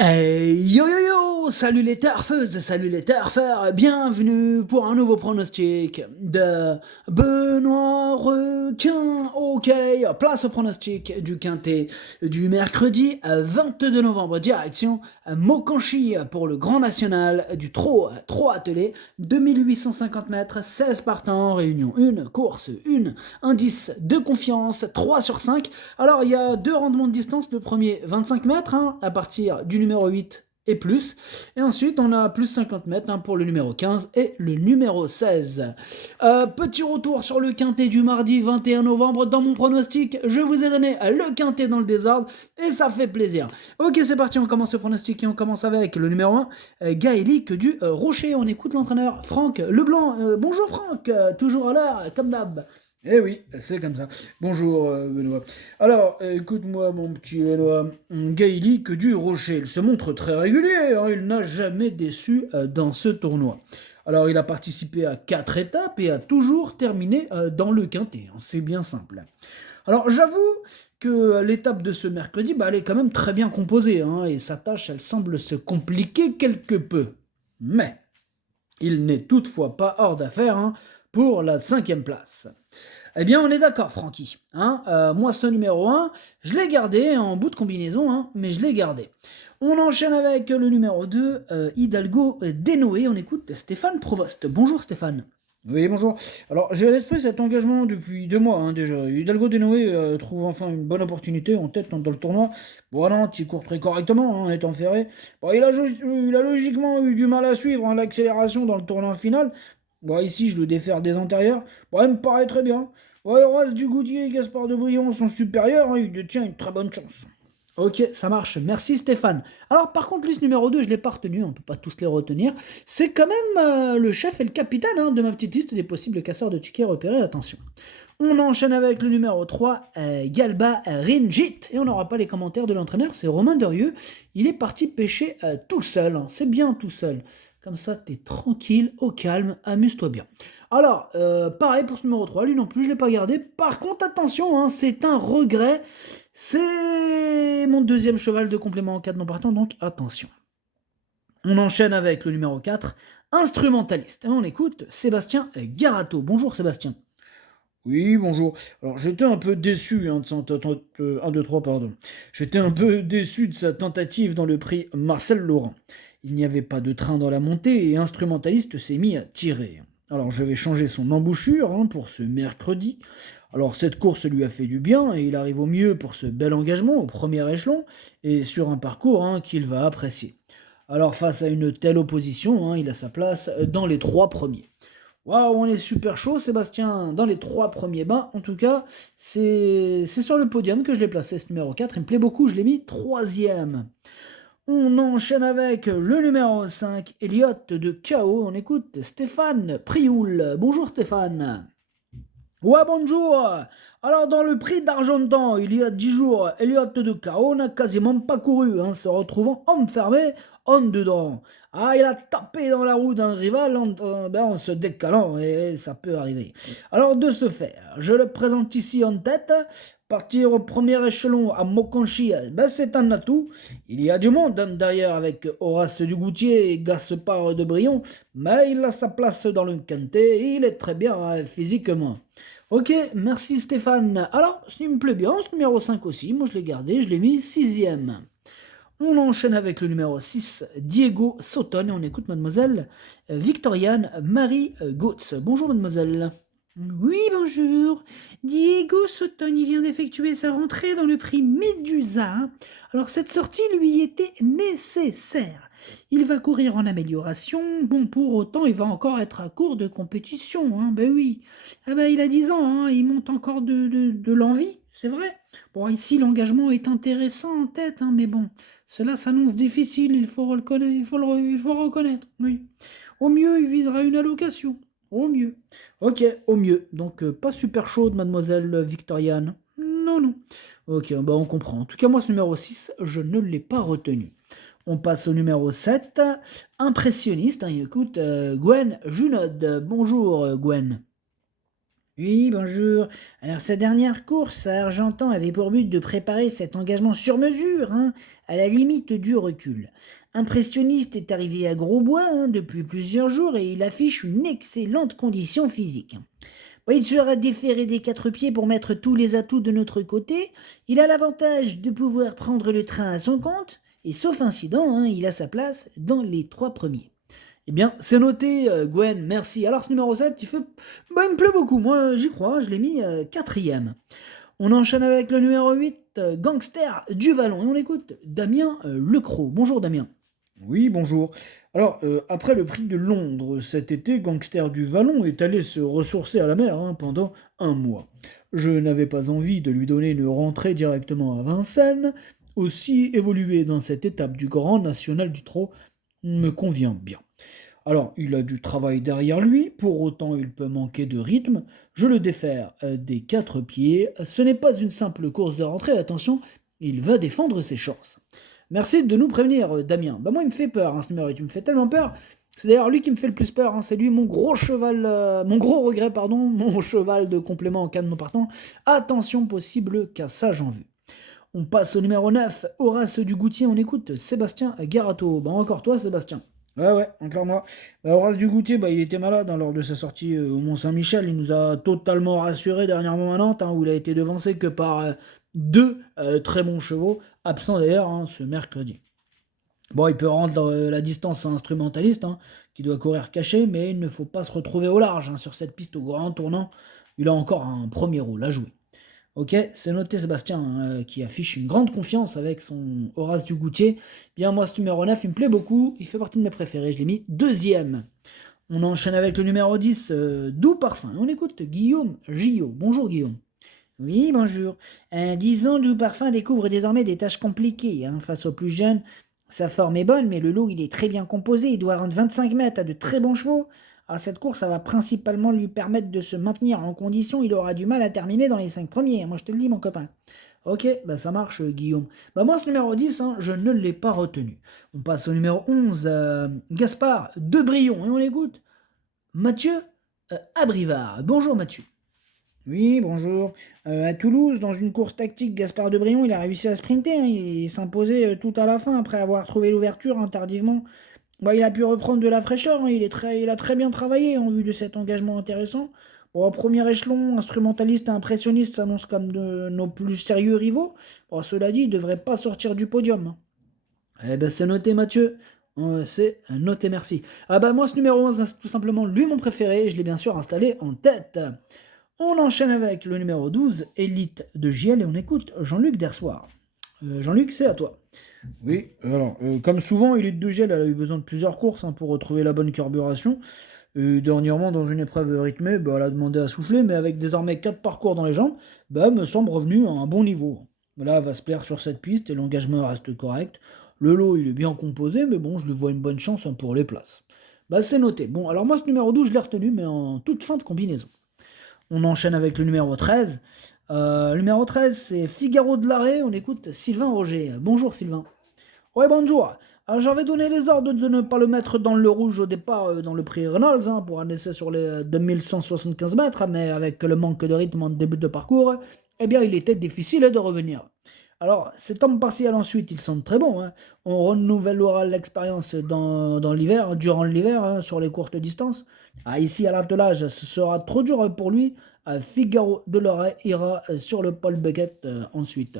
Yo yo yo, salut les turfeuses, salut les turfeurs, bienvenue pour un nouveau pronostic de Benoît Requin. Ok, place au pronostic du quintet du mercredi 22 novembre, direction Mokanchi pour le Grand National du trot attelé, 2850 mètres, 16 partants, réunion 1, course 1, indice de confiance 3 sur 5. Alors il y a deux rendements de distance, le premier 25 mètres à partir du numéro 8 et plus, et ensuite on a plus 50 mètres pour le numéro 15 et le numéro 16. Petit retour sur le quintet du mardi 21 novembre. Dans mon pronostic, je vous ai donné le quintet dans le désordre et ça fait plaisir. Ok, c'est parti, on commence le pronostic et on commence avec le numéro 1, Gaëlic du Rocher. On écoute l'entraîneur Franck Leblanc. Bonjour Franck, toujours à l'heure comme d'hab. Eh oui, c'est comme ça. Bonjour Benoît. Alors, écoute-moi mon petit Benoît. Gaëlic du Rocher, il se montre très régulier, hein, il n'a jamais déçu dans ce tournoi. Alors, il a participé à 4 étapes et a toujours terminé dans le quintet, hein, c'est bien simple. Alors, j'avoue que l'étape de ce mercredi, elle est quand même très bien composée, hein, et sa tâche, elle semble se compliquer quelque peu. Mais, il n'est toutefois pas hors d'affaire pour la 5e place. Eh bien, on est d'accord, Francky. Moi, ce numéro 1, je l'ai gardé en bout de combinaison, mais je l'ai gardé. On enchaîne avec le numéro 2, Hidalgo Dénoé. On écoute Stéphane Provost. Bonjour Stéphane. Oui, bonjour. Alors, j'ai à l'esprit cet engagement depuis 2 mois déjà. Hidalgo Dénoé trouve enfin une bonne opportunité en tête dans le tournoi. Bon, non, il court très correctement en étant ferré. Bon, il a logiquement eu du mal à suivre l'accélération dans le tournoi final. Bon, ici, je le défère des antérieurs. Bon, il me paraît très bien. Ouais, Horace Dugoutier et Gaspard de Brion sont supérieurs, il détient une très bonne chance. Ok, ça marche. Merci Stéphane. Alors par contre, liste numéro 2, je ne l'ai pas retenu, on ne peut pas tous les retenir. C'est quand même le chef et le capitaine de ma petite liste des possibles casseurs de tickets repérés, attention. On enchaîne avec le numéro 3, Galba Rinjit. Et on n'aura pas les commentaires de l'entraîneur, c'est Romain Derieux. Il est parti pêcher tout seul, c'est bien tout seul. Comme ça, t'es tranquille, au calme, amuse-toi bien. Alors, pareil pour ce numéro 3, lui non plus, je ne l'ai pas gardé. Par contre, attention, c'est un regret. C'est mon deuxième cheval de complément en cas de non partant, donc attention. On enchaîne avec le numéro 4, instrumentaliste. Et on écoute Sébastien Garato. Bonjour Sébastien. Oui, bonjour. Alors, j'étais un peu déçu de sa 1, 2, 3, pardon. J'étais un peu déçu de sa tentative dans le prix Marcel Laurent. Il n'y avait pas de train dans la montée et Instrumentaliste s'est mis à tirer. Alors, je vais changer son embouchure pour ce mercredi. Alors, cette course lui a fait du bien et il arrive au mieux pour ce bel engagement au premier échelon et sur un parcours qu'il va apprécier. Alors, face à une telle opposition, il a sa place dans les 3 premiers. Waouh, on est super chaud, Sébastien, dans les 3 premiers bains. En tout cas, c'est sur le podium que je l'ai placé, ce numéro 4. Il me plaît beaucoup, je l'ai mis 3e. On enchaîne avec le numéro 5, Elliot de KO. On écoute Stéphane Prioul. Bonjour Stéphane. Ouais, bonjour. Alors, dans le prix d'Argentan, il y a 10 jours, Elliot de Cao n'a quasiment pas couru, se retrouvant enfermé en dedans. Ah, il a tapé dans la roue d'un rival en se décalant, et ça peut arriver. Alors, de ce fait, je le présente ici en tête. Partir au premier échelon à Mokanchi, c'est un atout. Il y a du monde derrière avec Horace Dugoutier et Gaspard de Brion, mais il a sa place dans le quintet et il est très bien physiquement. Ok, merci Stéphane. Alors, il me plaît bien, ce numéro 5 aussi, moi je l'ai gardé, je l'ai mis 6e. On enchaîne avec le numéro 6, Diego Sauton, et on écoute mademoiselle Victoriane Marie Gautz. Bonjour mademoiselle. Oui, bonjour. Diego Sauton, il vient d'effectuer sa rentrée dans le prix Médusa. Alors cette sortie lui était nécessaire. Il va courir en amélioration. Bon, pour autant, il va encore être à court de compétition. Ben oui. Il a 10 ans, il monte encore de l'envie, c'est vrai. Bon, ici, l'engagement est intéressant en tête, mais bon, cela s'annonce difficile, il faut reconnaître, il faut reconnaître, oui. Au mieux, il visera une allocation. Au mieux. Ok, au mieux. Donc, pas super chaude, mademoiselle Victoriane. Non, non. Ok, on comprend. En tout cas, moi, ce numéro 6, je ne l'ai pas retenu. On passe au numéro 7, impressionniste. Écoute, Gwen Junod. Bonjour, Gwen. Oui, bonjour. Alors, sa dernière course à Argentan avait pour but de préparer cet engagement sur mesure, hein, à la limite du recul. Impressionniste est arrivé à Grosbois, hein, depuis plusieurs jours et il affiche une excellente condition physique. Bon, il sera déféré des quatre pieds pour mettre tous les atouts de notre côté. Il a l'avantage de pouvoir prendre le train à son compte et sauf incident, hein, il a sa place dans les trois premiers. Eh bien, c'est noté, Gwen, merci. Alors, ce numéro 7, bah, il me plaît beaucoup. Moi, j'y crois, je l'ai mis quatrième. On enchaîne avec le numéro 8, Gangster du Vallon. Et on écoute Damien Lecros. Bonjour, Damien. Oui, bonjour. Alors, après le prix de Londres cet été, Gangster du Vallon est allé se ressourcer à la mer, hein, pendant un mois. Je n'avais pas envie de lui donner une rentrée directement à Vincennes. Aussi, évoluer dans cette étape du Grand National du Trot me convient bien. Alors, il a du travail derrière lui, pour autant il peut manquer de rythme. Je le défère des quatre pieds. Ce n'est pas une simple course de rentrée, attention, il va défendre ses chances. Merci de nous prévenir, Damien. Bah moi, il me fait peur, hein, ce numéro, il me fait tellement peur. C'est d'ailleurs lui qui me fait le plus peur, hein. C'est lui mon gros cheval, mon gros regret, pardon, mon cheval de complément en cas de non partant. Attention, possible cassage en vue. On passe au numéro 9, Horace Dugoutier, on écoute Sébastien Garato. Bah encore toi, Sébastien. Ouais, ouais, encore moi. Horace Dugoutier, bah, il était malade, hein, lors de sa sortie au Mont-Saint-Michel. Il nous a totalement rassuré dernièrement à Nantes, hein, où il a été devancé que par deux très bons chevaux, absents d'ailleurs, hein, ce mercredi. Bon, il peut rendre la distance à instrumentaliste, hein, qui doit courir caché, mais il ne faut pas se retrouver au large, hein, sur cette piste au grand tournant. Il a encore un premier rôle à jouer. Ok, c'est noté Sébastien, hein, qui affiche une grande confiance avec son Horace Dugoutier. Bien, moi, ce numéro 9, il me plaît beaucoup. Il fait partie de mes préférés. Je l'ai mis deuxième. On enchaîne avec le numéro 10, Doux Parfum. On écoute Guillaume Gillot. Bonjour Guillaume. Oui, bonjour. 10 ans, Doux Parfum découvre désormais des tâches compliquées, hein, face aux plus jeunes. Sa forme est bonne, mais le lot, il est très bien composé. Il doit rendre 25 mètres à de très bons chevaux. À cette course, ça va principalement lui permettre de se maintenir en condition. Il aura du mal à terminer dans les 5 premiers, hein. Moi, je te le dis, mon copain. Ok, bah ça marche, Guillaume. Bah moi, ce numéro 10, hein, je ne l'ai pas retenu. On passe au numéro 11, Gaspard Debrion. Et on écoute Mathieu Abrivard. Bonjour, Mathieu. Oui, bonjour. À Toulouse, dans une course tactique, Gaspard Debrion, il a réussi à sprinter, hein. Il s'imposait tout à la fin après avoir trouvé l'ouverture, hein, tardivement. Bah, il a pu reprendre de la fraîcheur, hein. Il a très bien travaillé en vue de cet engagement intéressant. Bon, au premier échelon, instrumentaliste et impressionniste s'annoncent comme de nos plus sérieux rivaux. Bon, cela dit, il ne devrait pas sortir du podium, hein. Eh ben, c'est noté, Mathieu. C'est noté, merci. Ah bah moi, ce numéro 11, c'est tout simplement lui mon préféré. Je l'ai bien sûr installé en tête. On enchaîne avec le numéro 12, Élite de JL, et on écoute Jean-Luc Dersoir. Jean-Luc, c'est à toi. Oui, alors, comme souvent, Élite de Gel, elle a eu besoin de plusieurs courses, hein, pour retrouver la bonne carburation. Dernièrement, dans une épreuve rythmée, bah, elle a demandé à souffler, mais avec désormais 4 parcours dans les jambes, bah, elle me semble revenue à un bon niveau. Là, elle va se plaire sur cette piste et l'engagement reste correct. Le lot, il est bien composé, mais bon, je lui vois une bonne chance, hein, pour les places. Bah, c'est noté. Bon, alors moi, ce numéro 12, je l'ai retenu, mais en toute fin de combinaison. On enchaîne avec le numéro 13. Le numéro 13, c'est Figaro de l'Arrêt. On écoute Sylvain Roger. Bonjour Sylvain. Ouais, bonjour. J'avais donné les ordres de ne pas le mettre dans le rouge au départ, dans le prix Reynolds, hein, pour un essai sur les 2175 mètres, mais avec le manque de rythme en début de parcours, eh bien, il était difficile de revenir. Alors, ces temps partiels ensuite, ils sont très bons, hein. On renouvellera l'expérience dans l'hiver, durant l'hiver, hein, sur les courtes distances. Ah, ici, à l'attelage, ce sera trop dur pour lui. Figaro de l'Oreille ira sur le Paul Bucket ensuite.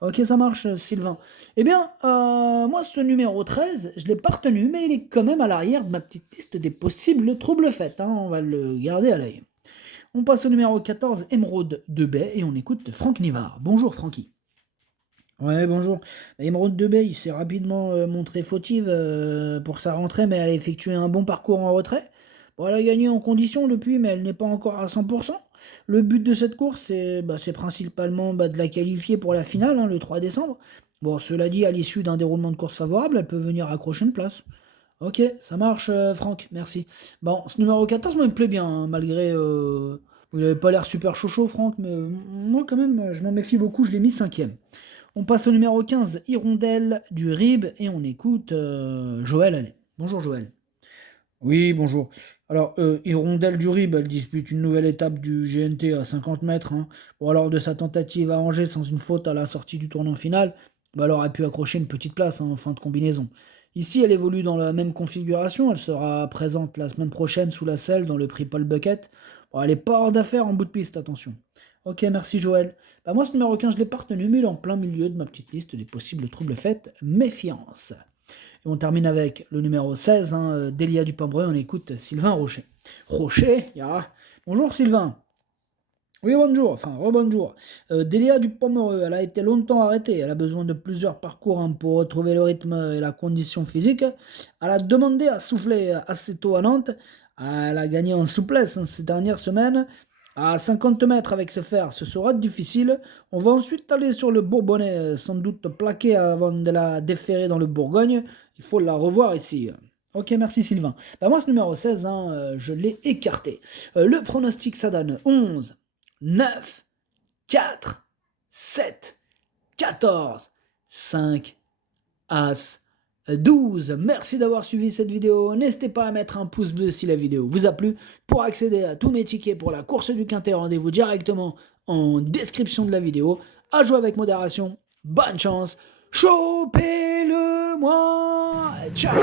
Ok, ça marche, Sylvain. Eh bien, moi, ce numéro 13, je ne l'ai pas retenu, mais il est quand même à l'arrière de ma petite liste des possibles troubles faits, hein. On va le garder à l'œil. On passe au numéro 14, Émeraude de Baie, et on écoute Franck Nivard. Bonjour, Francky. Ouais, bonjour. Émeraude de Baie, il s'est rapidement montré fautive pour sa rentrée, mais elle a effectué un bon parcours en retrait. Bon, elle a gagné en condition depuis, mais elle n'est pas encore à 100%. Le but de cette course, c'est principalement, de la qualifier pour la finale, hein, le 3 décembre. Bon, cela dit, à l'issue d'un déroulement de course favorable, elle peut venir accrocher une place. Ok, ça marche, Franck, merci. Bon, ce numéro 14, moi, il me plaît bien, hein, malgré... il n'avait pas l'air super chaud, Franck, mais moi, quand même, je m'en méfie beaucoup, je l'ai mis cinquième. On passe au numéro 15, Hirondelle du Rib, et on écoute Joël Allais. Bonjour Joël. Oui, bonjour. Alors, Hirondelle du Rib, elle dispute une nouvelle étape du GNT à 50 mètres, hein. Bon, alors de sa tentative à Angers sans une faute à la sortie du tournant final, bah, elle aurait pu accrocher une petite place, hein, en fin de combinaison. Ici, elle évolue dans la même configuration, elle sera présente la semaine prochaine sous la selle dans le prix Paul Bucket. Bon, elle est pas hors d'affaire en bout de piste, attention. Ok, merci Joël. Bah, moi, ce numéro 15, je l'ai pas retenu, mais il est en plein milieu de ma petite liste des possibles troubles faits. Méfiance. Et on termine avec le numéro 16, hein, Delia Dupomereux, on écoute Sylvain Rocher. Rocher, ya. Bonjour Sylvain. Oui, bonjour, enfin, rebonjour. Delia Dupomereux, elle a été longtemps arrêtée, elle a besoin de plusieurs parcours, hein, pour retrouver le rythme et la condition physique. Elle a demandé à souffler assez tôt à Nantes. Elle a gagné en souplesse, hein, ces dernières semaines. À 50 mètres avec ses fers, ce sera difficile. On va ensuite aller sur le Bourbonnais, sans doute plaqué avant de la déférer dans le Bourgogne. Il faut la revoir ici. Ok, merci Sylvain. Bah moi, ce numéro 16, hein, je l'ai écarté. Le pronostic, ça donne 11, 9, 4, 7, 14, 5, As, 12. Merci d'avoir suivi cette vidéo. N'hésitez pas à mettre un pouce bleu si la vidéo vous a plu. Pour accéder à tous mes tickets pour la course du Quintet, rendez-vous directement en description de la vidéo. À jouer avec modération. Bonne chance. Chopez-le moi. Ciao.